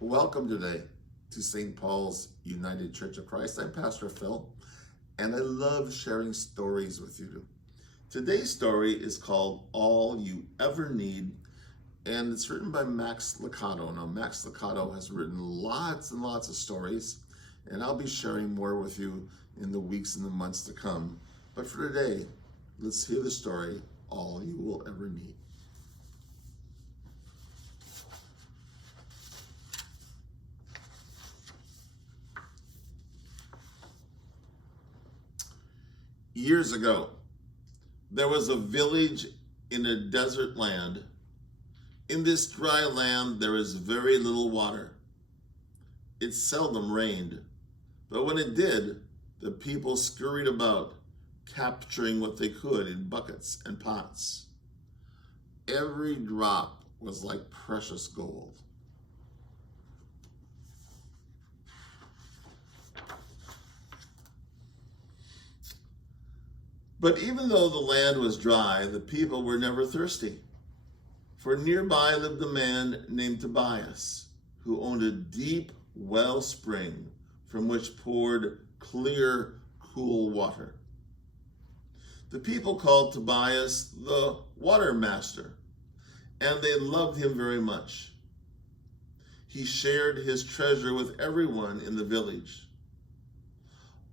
Welcome today to St. Paul's United Church of Christ. I'm Pastor Phil, and I love sharing stories with you. Today's story is called All You Ever Need, and it's written by Max Lucado. Now, Max Lucado has written lots and lots of stories, and I'll be sharing more with you in the weeks and the months to come. But for today, let's hear the story, All You Will Ever Need. Years ago, there was a village in a desert land. In this dry land, there is very little water. It seldom rained, but when it did, the people scurried about, capturing what they could in buckets and pots. Every drop was like precious gold. But even though the land was dry, the people were never thirsty. For nearby lived a man named Tobias, who owned a deep wellspring from which poured clear, cool water. The people called Tobias the water master, and they loved him very much. He shared his treasure with everyone in the village.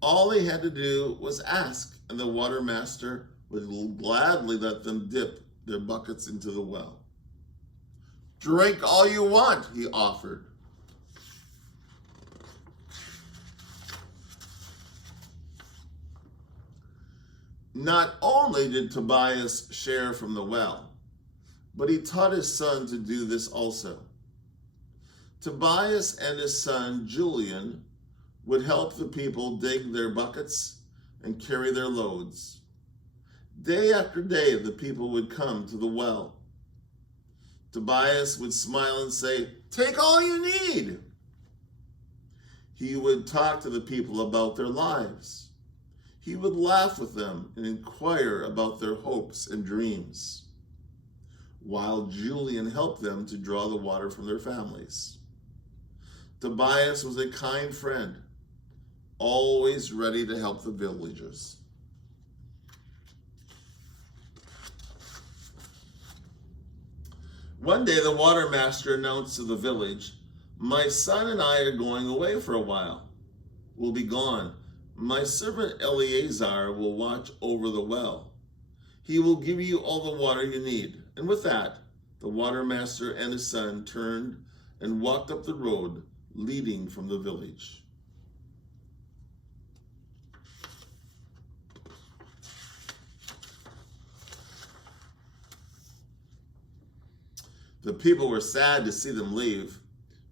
All they had to do was ask, and the water master would gladly let them dip their buckets into the well. "Drink all you want," he offered. Not only did Tobias share from the well, but he taught his son to do this also. Tobias and his son Julian would help the people dig their buckets and carry their loads. Day after day, the people would come to the well. Tobias would smile and say, "Take all you need." He would talk to the people about their lives. He would laugh with them and inquire about their hopes and dreams, while Julian helped them to draw the water from their families. Tobias was a kind friend, always ready to help the villagers. One day, the water master announced to the village, "My son and I are going away for a while. We'll be gone. My servant Eleazar will watch over the well. He will give you all the water you need." And with that, the water master and his son turned and walked up the road leading from the village. The people were sad to see them leave,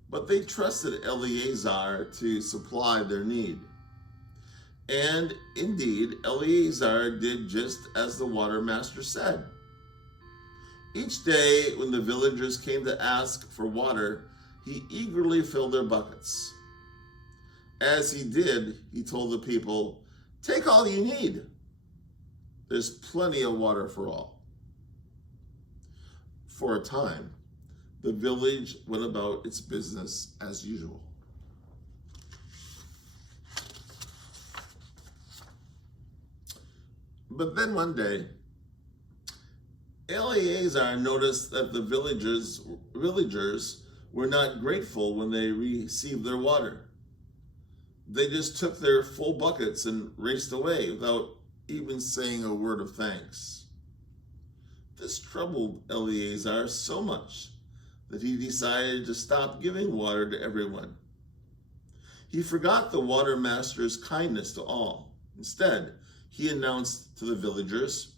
but they trusted Eleazar to supply their need. And indeed, Eleazar did just as the water master said. Each day, when the villagers came to ask for water, he eagerly filled their buckets. As he did, he told the people, "Take all you need. There's plenty of water for all." For a time, the village went about its business as usual. But then one day, Eleazar noticed that the villagers were not grateful when they received their water. They just took their full buckets and raced away without even saying a word of thanks. This troubled Eleazar so much that he decided to stop giving water to everyone. He forgot the water master's kindness to all. Instead, he announced to the villagers,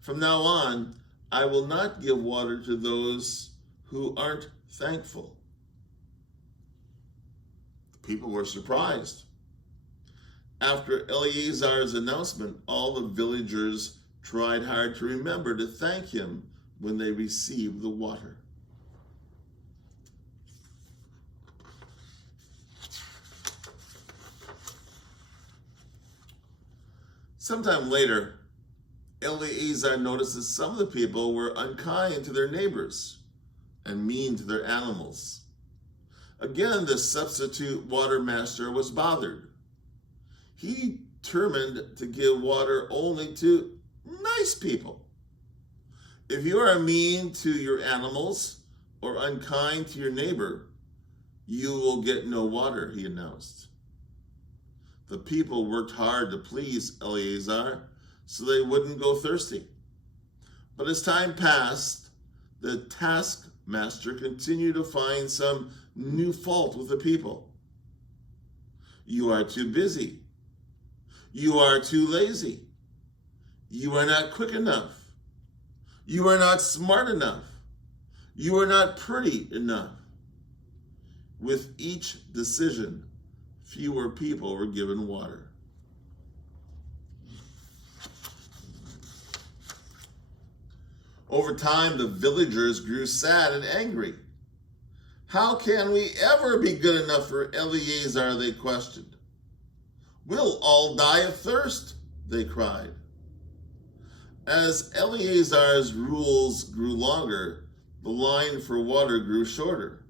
"From now on, I will not give water to those who aren't thankful." The people were surprised. After Eleazar's announcement, all the villagers tried hard to remember to thank him when they received the water. Sometime later, Eleazar notices some of the people were unkind to their neighbors and mean to their animals. Again, the substitute water master was bothered. He determined to give water only to nice people. If you are mean to your animals or unkind to your neighbor, you will get no water, he announced. The people worked hard to please Eleazar so they wouldn't go thirsty. But as time passed, the taskmaster continued to find some new fault with the people. You are too busy. You are too lazy. You are not quick enough. You are not smart enough. You are not pretty enough. With each decision, fewer people were given water. Over time, the villagers grew sad and angry. How can we ever be good enough for Eleazar, they questioned. We'll all die of thirst, they cried. As Eleazar's rules grew longer, the line for water grew shorter.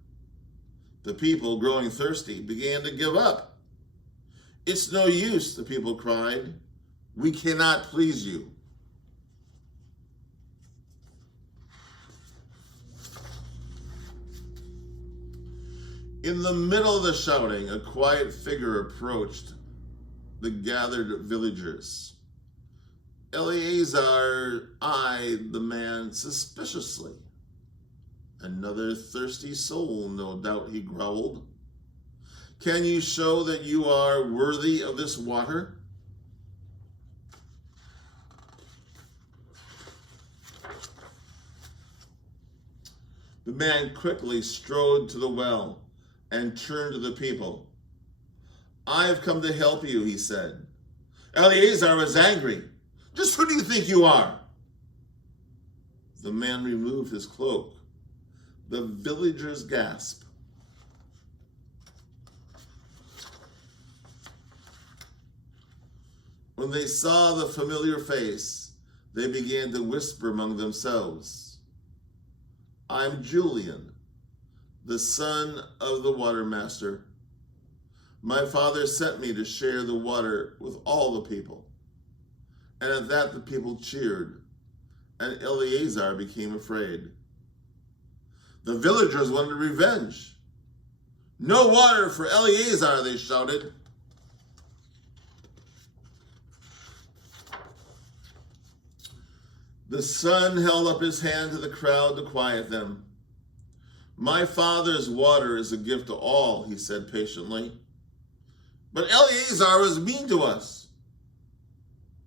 The people, growing thirsty, began to give up. It's no use, the people cried. We cannot please you. In the middle of the shouting, a quiet figure approached the gathered villagers. Eleazar eyed the man suspiciously. Another thirsty soul, no doubt, he growled. Can you show that you are worthy of this water? The man quickly strode to the well and turned to the people. I have come to help you, he said. Eleazar was angry. Just who do you think you are? The man removed his cloak. The villagers gasped. When they saw the familiar face, they began to whisper among themselves. I'm Julian, the son of the water master. My father sent me to share the water with all the people. And at that the people cheered, and Eleazar became afraid. The villagers wanted revenge. No water for Eleazar, they shouted. The son held up his hand to the crowd to quiet them. My father's water is a gift to all, he said patiently. But Eleazar was mean to us.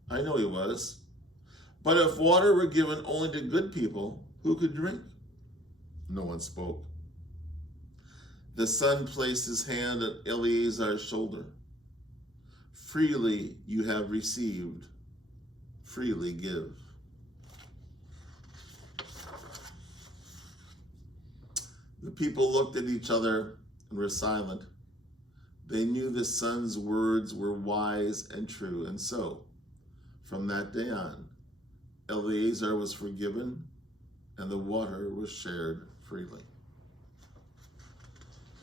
I know he was. But if water were given only to good people, who could drink? No one spoke. The son placed his hand on Eleazar's shoulder. Freely you have received, freely give. The people looked at each other and were silent. They knew the son's words were wise and true, and so, from that day on, Eleazar was forgiven and the water was shared freely.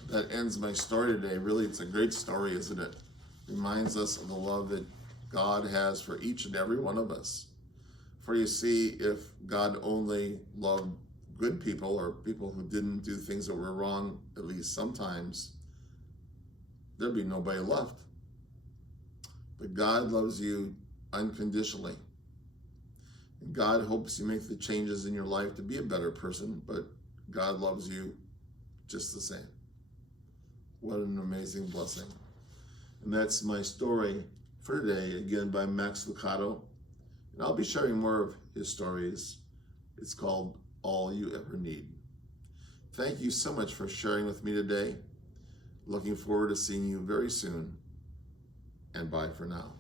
That ends my story today. Really, it's a great story, isn't it? Reminds us of the love that God has for each and every one of us. For you see, if God only loved good people or people who didn't do things that were wrong, at least sometimes, there'd be nobody left. But God loves you unconditionally. And God hopes you make the changes in your life to be a better person, but God loves you just the same. What an amazing blessing. And that's my story for today, again by Max Lucado. And I'll be sharing more of his stories. It's called All You Ever Need. Thank you so much for sharing with me today. Looking forward to seeing you very soon. And bye for now.